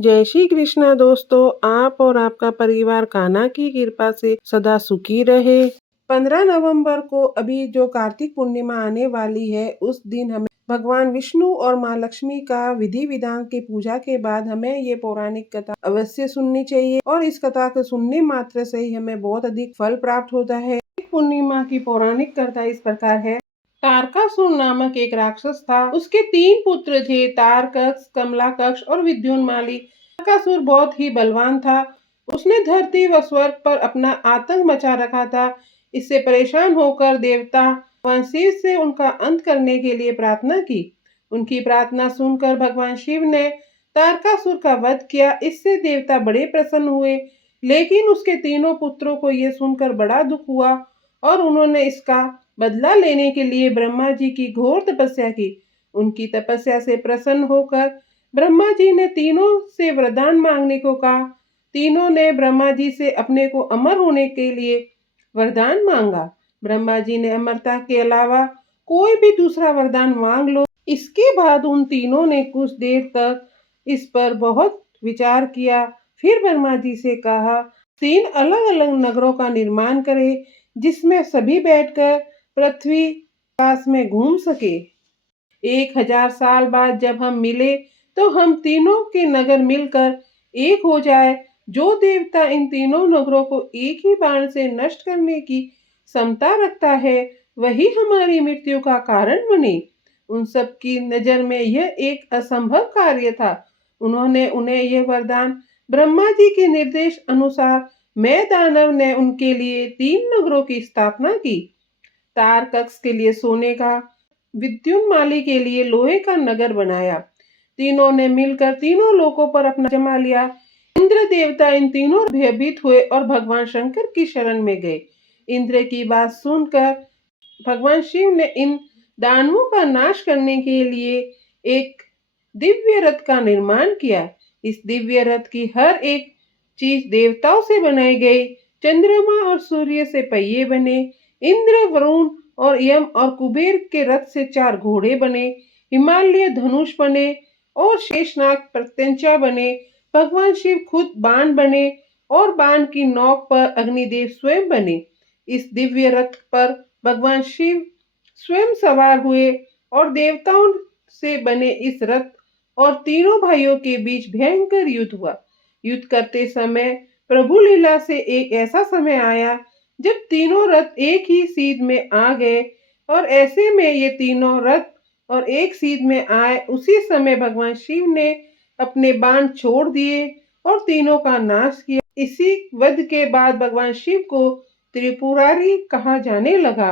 जय श्री कृष्णा दोस्तों, आप और आपका परिवार कान्हा की कृपा से सदा सुखी रहे। 15 नवंबर को अभी जो कार्तिक पूर्णिमा आने वाली है, उस दिन हमें भगवान विष्णु और माँ लक्ष्मी का विधि विधान की पूजा के बाद हमें ये पौराणिक कथा अवश्य सुननी चाहिए और इस कथा को सुनने मात्र से ही हमें बहुत अधिक फल प्राप्त होता है। कार्तिक पूर्णिमा की पौराणिक कथा इस प्रकार है। तारकासुर नामक एक राक्षस था। उसके 3 पुत्र थे, तारकस, कमलाकक्ष और विद्युन्माली। तारकासुर बहुत ही बलवान था। उसने धरती व स्वर्ग पर अपना आतंक मचा रखा था। इससे परेशान होकर देवता भगवान शिव से उनका अंत करने के लिए प्रार्थना की। उनकी प्रार्थना सुनकर भगवान शिव ने तारकासुर का वध किया। इससे देवता बड़े प्रसन्न हुए, लेकिन उसके तीनों पुत्रों को यह सुनकर बड़ा दुख हुआ और उन्होंने इसका बदला लेने के लिए ब्रह्मा जी की घोर तपस्या की। उनकी तपस्या से प्रसन्न होकर ब्रह्मा जी ने तीनों से वरदान मांगने को कहा। तीनों ने ब्रह्मा जी से अपने को अमर होने के लिए वरदान मांगा। ब्रह्मा जी ने अमरता के अलावा कोई भी दूसरा वरदान मांग लो। इसके बाद उन तीनों ने कुछ देर तक इस पर बहुत विचार किया। फिर ब्रह्मा जी से कहा, 3 अलग अलग नगरों का निर्माण करें, जिसमें सभी बैठकर पृथ्वी आकाश में घूम सके। 1000 साल बाद जब हम मिले तो हम तीनों के नगर मिलकर एक हो जाए। जो देवता इन तीनों नगरों को एक ही बाण से नष्ट करने की क्षमता रखता है, वही हमारी मृत्यु का कारण बने। उन सब की नजर में यह एक असंभव कार्य था। उन्होंने उन्हें यह वरदान ब्रह्मा जी के निर्देश अनुसार मैं दानव ने उनके लिए 3 नगरों की स्थापना की। तारकक्ष के लिए सोने का, विद्युन्माली के लिए लोहे का नगर बनाया। तीनों ने मिलकर तीनों लोकों पर अपना जमा लिया। इंद्र देवता इन तीनों भयभीत हुए और भगवान शंकर की शरण में गए। इंद्र की बात सुनकर भगवान शिव ने इन दानवों का नाश करने के लिए एक दिव्य रथ का निर्माण किया। इस दिव्य रथ की हर एक चीज देवताओं से बनाई गई। चंद्रमा और सूर्य से पहिए बने। इंद्र, वरुण और यम और कुबेर के रथ से 4 घोड़े बने। हिमालय धनुष बने और शेषनाग प्रत्यंचा बने। भगवान शिव खुद बाण बने और बाण की नोक पर अग्निदेव स्वयं बने। इस दिव्य रथ पर भगवान शिव स्वयं सवार हुए और देवताओं से बने इस रथ और तीनों भाइयों के बीच भयंकर युद्ध हुआ। युद्ध करते समय प्रभु लीला से एक ऐसा समय आया जब तीनों रथ एक ही सीध में आ गए और ऐसे में ये तीनों रथ और एक सीध में आए। उसी समय भगवान शिव ने अपने बाण छोड़ दिए और तीनों का नाश किया। इसी वध के बाद भगवान शिव को त्रिपुरारी कहा जाने लगा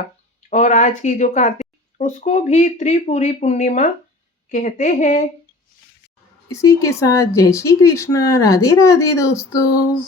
और आज की जो कार्तिक उसको भी त्रिपुरी पूर्णिमा कहते हैं। इसी के साथ जय श्री कृष्णा, राधे राधे दोस्तों।